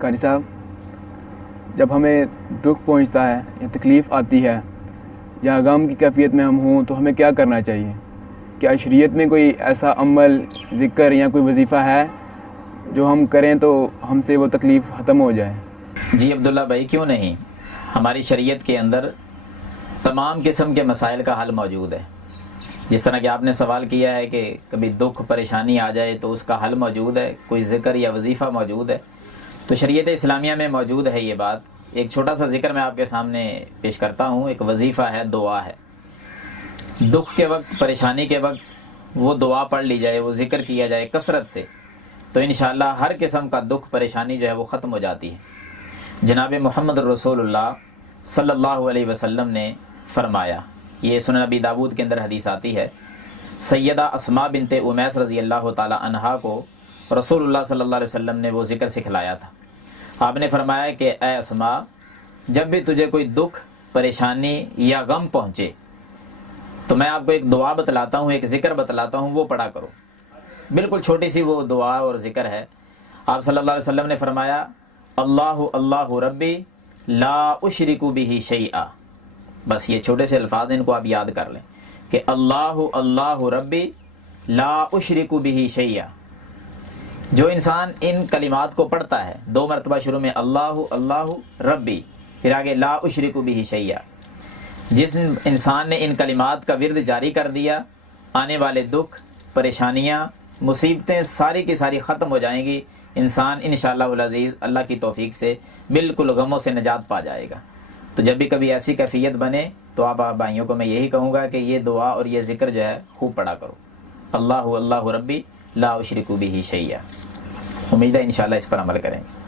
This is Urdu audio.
قاری صاحب، جب ہمیں دکھ پہنچتا ہے یا تکلیف آتی ہے یا غم کی کیفیت میں ہم ہوں تو ہمیں کیا کرنا چاہیے؟ کیا شریعت میں کوئی ایسا عمل، ذکر یا کوئی وظیفہ ہے جو ہم کریں تو ہم سے وہ تکلیف ختم ہو جائے؟ جی عبداللہ بھائی، کیوں نہیں، ہماری شریعت کے اندر تمام قسم کے مسائل کا حل موجود ہے۔ جس طرح کہ آپ نے سوال کیا ہے کہ کبھی دکھ پریشانی آ جائے تو اس کا حل موجود ہے، کوئی ذکر یا وظیفہ موجود ہے، تو شریعت اسلامیہ میں موجود ہے یہ بات۔ ایک چھوٹا سا ذکر میں آپ کے سامنے پیش کرتا ہوں۔ ایک وظیفہ ہے، دعا ہے۔ دکھ کے وقت، پریشانی کے وقت وہ دعا پڑھ لی جائے، وہ ذکر کیا جائے کثرت سے، تو انشاءاللہ ہر قسم کا دکھ پریشانی جو ہے وہ ختم ہو جاتی ہے۔ جناب محمد رسول اللہ صلی اللہ علیہ وسلم نے فرمایا، یہ سنن ابی داود کے اندر حدیث آتی ہے، سیدہ اسماء بنت امیس رضی اللہ تعالی عنہا کو رسول اللہ صلی اللہ علیہ وسلم نے وہ ذکر سکھلایا تھا۔ آپ نے فرمایا کہ اے اسماء، جب بھی تجھے کوئی دکھ، پریشانی یا غم پہنچے تو میں آپ کو ایک دعا بتلاتا ہوں، ایک ذکر بتلاتا ہوں، وہ پڑھا کرو۔ بالکل چھوٹی سی وہ دعا اور ذکر ہے۔ آپ صلی اللہ علیہ وسلم نے فرمایا، اللہ اللہ ربی لا اشرک بہ شیئا۔ بس یہ چھوٹے سے الفاظ ہیں، ان کو آپ یاد کر لیں کہ اللہ اللہ ربی لا اشرک بہ شیئا۔ جو انسان ان کلمات کو پڑھتا ہے 2 مرتبہ شروع میں اللہ اللہ ربی، پھر آگے لا اشرک بہ شیئا، جس انسان نے ان کلمات کا ورد جاری کر دیا، آنے والے دکھ، پریشانیاں، مصیبتیں ساری کی ساری ختم ہو جائیں گی۔ انسان انشاءاللہ العزیز اللہ کی توفیق سے بالکل غموں سے نجات پا جائے گا۔ تو جب بھی کبھی ایسی کیفیت بنے تو آپ بھائیوں کو میں یہی کہوں گا کہ یہ دعا اور یہ ذکر جو ہے خوب پڑھا کرو، اللہ اللہ ربی لا اشرک بہ شیئا۔ امید ہے انشاءاللہ اس پر عمل کریں گے۔